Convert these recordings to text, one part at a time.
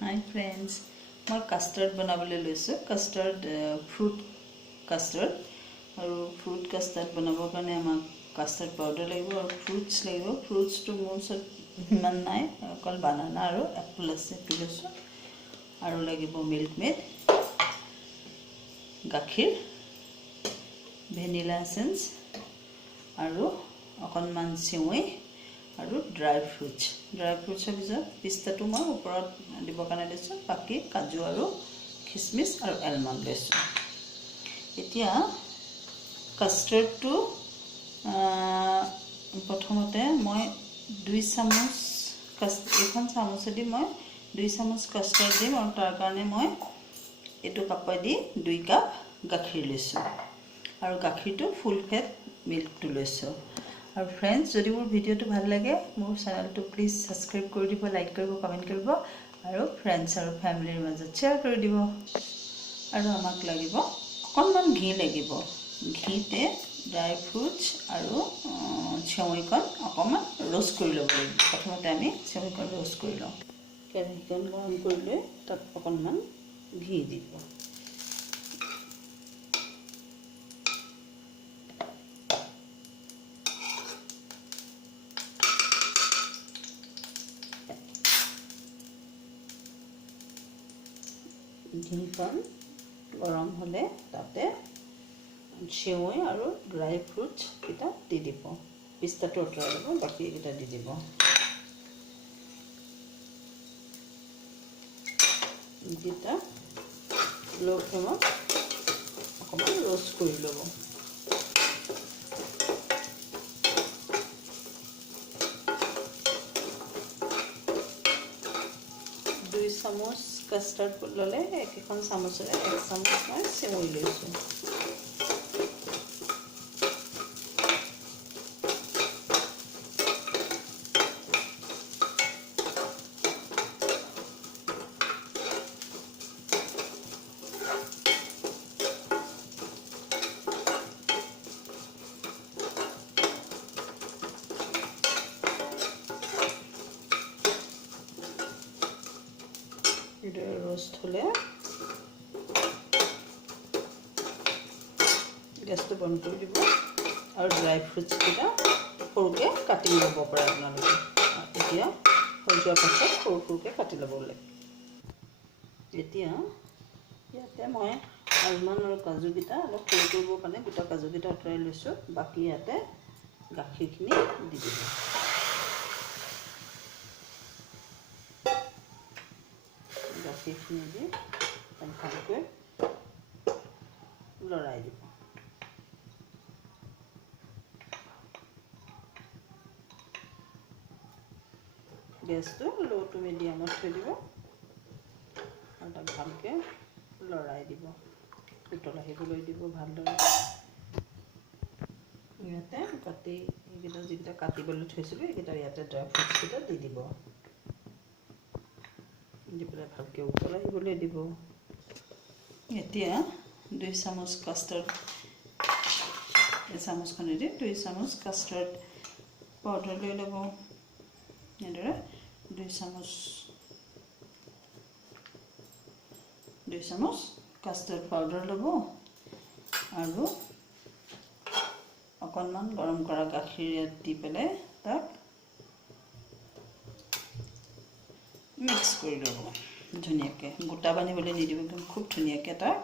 Hi friends, মই custard বনাবলৈ লৈছোঁ ফ্ৰুট কাস্টাৰ্ড আৰু ফ্ৰুট কাস্টাৰ্ড বনাবৰ কাৰণে আমাক কাস্টাৰ্ড পাউডাৰ লাগিব আৰু ফ্ৰুটছ লাগিব। ফ্ৰুটছটো মোৰ ওচৰত ইমান নাই, অকল বানানা আৰু এপল আছে, সেইটো লৈছোঁ। আৰু লাগিব মিল্ক মেড, গাখীৰ, ভেনিলা এছেঞ্চ আৰু অকণমান চেৱৈ আৰু ড্ৰাই ফ্ৰুটছৰ ভিতৰত পিষ্টাটো মই ওপৰত দিবৰ কাৰণে লৈছোঁ, বাকী কাজু আৰু খিচমিচ আৰু এলমণ্ড লৈছোঁ। এতিয়া কাষ্টাৰ্ডটো প্ৰথমতে মই 2 চামুচ এইখন চামুচেদি মই 2 চামুচ কাষ্টাৰ্ড দিম আৰু তাৰ কাৰণে মই এইটো কাপেদি 2 কাপ গাখীৰ লৈছোঁ আৰু গাখীৰটো ফুল ফেট মিল্কটো লৈছোঁ। আৰু ফ্ৰেণ্ডছ, যদি মোৰ ভিডিঅ'টো ভাল লাগে মোৰ চেনেলটো প্লিজ ছাবস্ক্ৰাইব কৰি দিব, লাইক কৰিব, কমেণ্ট কৰিব আৰু ফ্ৰেণ্ডছ আৰু ফেমিলিৰ মাজত শ্বেয়াৰ কৰি দিব। আৰু আমাক লাগিব অকণমান ঘি লাগিব। ঘিতে ড্ৰাই ফ্ৰুটছ আৰু চেৱৈকণ অকণমান ৰোষ্ট কৰি ল'ব লাগিব। প্ৰথমতে আমি চেৱৈকণ ৰোষ্ট কৰি লওঁ। কেৰাহীখন গৰম কৰি লৈ তাত অকণমান ঘি দিব। ঘিখন গৰম হ'লে তাতে চেৱৈ আৰু ড্ৰাই ফ্ৰুটছকেইটা দি দিব। পিষ্টাটো আঁতৰাই ল'ব, বাকী এইকেইটা দি দিব। এইকেইটা ল' ফ্লেমত অকণমান ৰোষ্ট কৰি ল'ব। দুই চামুচ কাষ্টাৰ্ড ল'লে একেখন চামুচেৰে 1 চামুচ মই চেৱৈ লৈছোঁ। এইদৰে ৰোষ্ট হ'লে গেছটো বন্ধ কৰি দিব আৰু ড্ৰাই ফ্ৰুটছকেইটা সৰুকৈ কাটি ল'ব পাৰে আপোনালোকে। এতিয়া হৈ যোৱাৰ পাছত সৰু সৰুকৈ কাটি ল'ব লাগে। এতিয়া ইয়াতে মই আলমণ্ড আৰু কাজুকেইটা অলপ সৰু কৰিবৰ কাৰণে গোটা কাজুকেইটা আঁতৰাই লৈছোঁ। বাকী ইয়াতে গাখীৰখিনি দি দিব। গাখীৰখিনি দি ভালকৈ লৰাই দিব। গেছটো ল' টু মিডিয়ামত থৈ দিব আৰু তাক ভালকৈ লৰাই দিব, উতল আহিবলৈ দিব ভালদৰে। ইয়াতে যিকেইটা কাটিবলৈ থৈছিলোঁ এইকেইটা ইয়াতে ড্ৰাই ফ্ৰুটছকেইটা দি দিব। দি পেলাই ভালকৈ উতল আহিবলৈ দিব। এতিয়া 2 চামুচ কাষ্টাৰ্ড, এই চামুচখনেদি 2 চামুচ কাষ্টাৰ্ড পাউডাৰ লৈ ল'ব। এনেদৰে 2 চামুচ কাষ্টাৰ্ড পাউডাৰ ল'ব আৰু অকণমান গৰম কৰা গাখীৰ ইয়াত দি পেলাই তাক মিক্স কৰি ল'ব ধুনীয়াকৈ। গোটা বান্ধিবলৈ নিদিব, একদম খুব ধুনীয়াকৈ তাক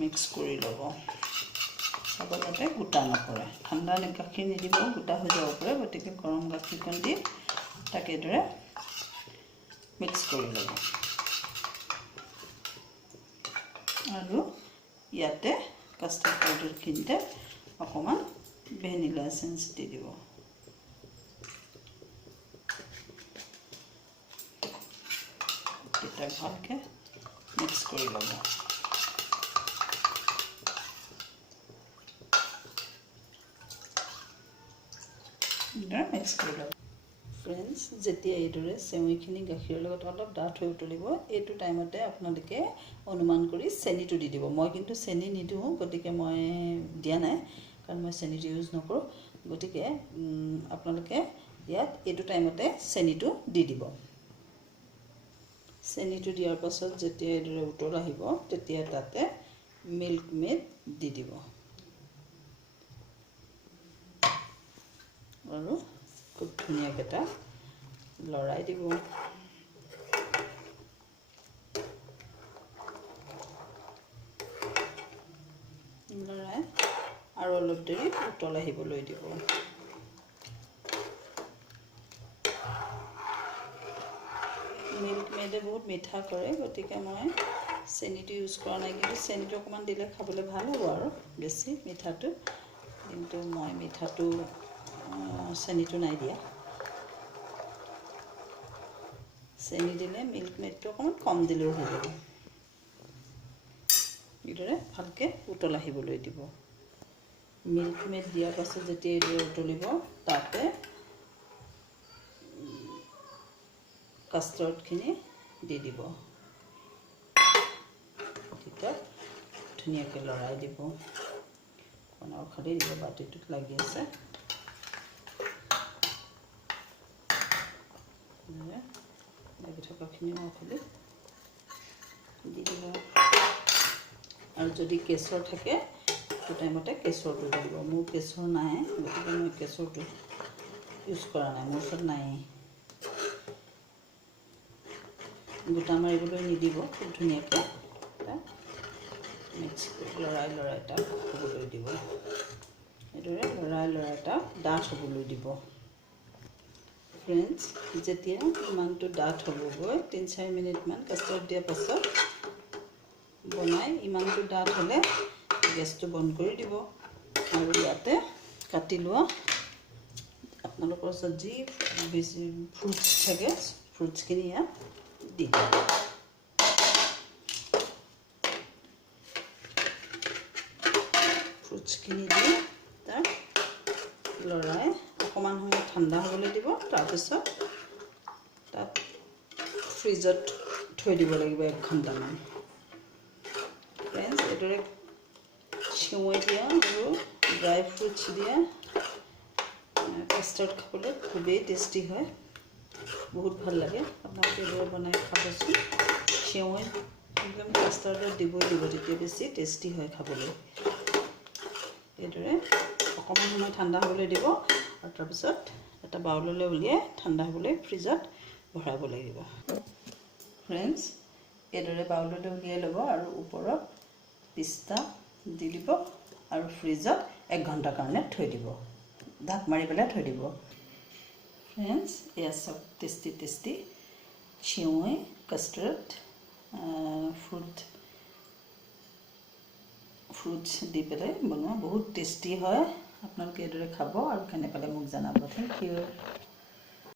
মিক্স কৰি ল'ব। চাব যাতে গোটা নপৰে। ঠাণ্ডা গাখীৰ নিদিব, গোটা হৈ যাব পাৰে, গতিকে গৰম গাখীৰকণ দি তাক এইদৰে মিক্স কৰি ল'ব। আৰু ইয়াতে কাষ্টাৰ্ড পাউডাৰখিনিতে অকণমান ভেনিলা এছেঞ্চ দি দিব। তাক ভালকৈ মিক্স কৰি ল'ব। মিক্স কৰি ল'ব। ফ্ৰেণ্ডছ, যেতিয়া এইদৰে চেৱৈখিনি গাখীৰৰ লগত অলপ ডাঠ হৈ উতলিব, এইটো টাইমতে আপোনালোকে অনুমান কৰি চেনিটো দি দিব। মই কিন্তু চেনি নিদিওঁ, গতিকে মই দিয়া নাই, কাৰণ মই চেনিটো ইউজ নকৰোঁ। গতিকে আপোনালোকে ইয়াত এইটো টাইমতে চেনিটো দি দিব। চেনিটো দিয়াৰ পাছত যেতিয়া এইদৰে উতল আহিব তেতিয়া তাতে মিল্ক মেড দি দিব আৰু খুব ধুনীয়াকৈ এটা লৰাই দিব। লৰাই আৰু অলপ দেৰি উতল আহিবলৈ দিব। মিল্ক মেডে বহুত মিঠা কৰে, গতিকে মই চেনিটো ইউজ কৰা নাই, কিন্তু চেনিটো অকণমান দিলে খাবলৈ ভাল হ'ব আৰু বেছি মিঠাটো, কিন্তু মই মিঠাটো চেনিটো নাই দিয়া। চেনি দিলে মিল্ক মেডটো অকণমান কম দিলেও হৈ যাব। এইদৰে ভালকৈ উতল আহিবলৈ দিব। মিল্ক মেড দিয়াৰ পাছত যেতিয়া এইদৰে উতলিব তাতে কাষ্টাৰ্ডখিনি দি দিব। তেতিয়া ধুনীয়াকৈ লৰাই দিব। অকণমান খালি দিব, বাতিটোত লাগি আছে। লাগি থকাখিনি খালি দি দিব। আৰু যদি কেশৰ থাকে সেইটো টাইমতে কেশৰটো দিব। মোৰ কেশৰ নাই, গতিকে মই কেশৰটো ইউজ কৰা নাই, মোৰ ওচৰত নাই। গোটা মাৰিবলৈ নিদিব, খুব ধুনীয়াকৈ এটা মিক্স লৰাই এটা হ'বলৈ দিব। এইদৰে লৰাই এটা ডাঠ হ'বলৈ দিব। ফ্ৰেণ্ডছ, যেতিয়া ইমানটো ডাঠ হ'বগৈ 3-4 মিনিটমান কাষ্টাৰ্ড দিয়াৰ পাছত বনাই, ইমানটো ডাঠ হ'লে গেছটো বন্ধ কৰি দিব আৰু ইয়াতে কাটি লোৱা আপোনালোকৰ ওচৰত যি বেছি ফ্ৰুটছ থাকে ফ্ৰুটছখিনি ইয়াত দি দিব। ফ্ৰুটছখিনি দি তাক লৰাই অকণমান সময় ঠাণ্ডা হ'বলৈ দিব। তাৰপিছত তাক ফ্ৰিজত থৈ দিব লাগিব 1 ঘণ্টামান। ফ্ৰেণ্ডছ, এইদৰে চেৱৈ দিয়া আৰু ড্ৰাই ফ্ৰুটছ দিয়া কাষ্টাৰ্ড খাবলৈ খুবেই টেষ্টি হয়, বহুত ভাল লাগে। আপোনালোকে এইদৰে বনাই খাবচোন। চেৱৈ একদম কাষ্টাৰ্ডত দিবই দিব, তেতিয়া বেছি টেষ্টি হয় খাবলৈ। এইদৰে অকণমান সময় ঠাণ্ডা হ'বলৈ দিব আৰু তাৰপিছত এটা বাউললৈ উলিয়াই ঠাণ্ডা হ'বলৈ ফ্ৰিজত ভৰাব লাগিব। ফ্ৰেণ্ডছ, এইদৰে বাউললৈ উলিয়াই ল'ব আৰু ওপৰত পিস্তা দি দিব আৰু ফ্ৰিজত 1 ঘণ্টাৰ কাৰণে থৈ দিব। ঢাক মাৰি পেলাই থৈ দিব। ফ্ৰেণ্ডছ, এয়া চব টেষ্টি চেৱৈ কাষ্টাৰ্ড ফ্ৰুটছ দি পেলাই বনোৱা বহুত টেষ্টি হয়। আপোনালোকে এইদৰে খাব আৰু কেনে পালে মোক জনাব। Thank U.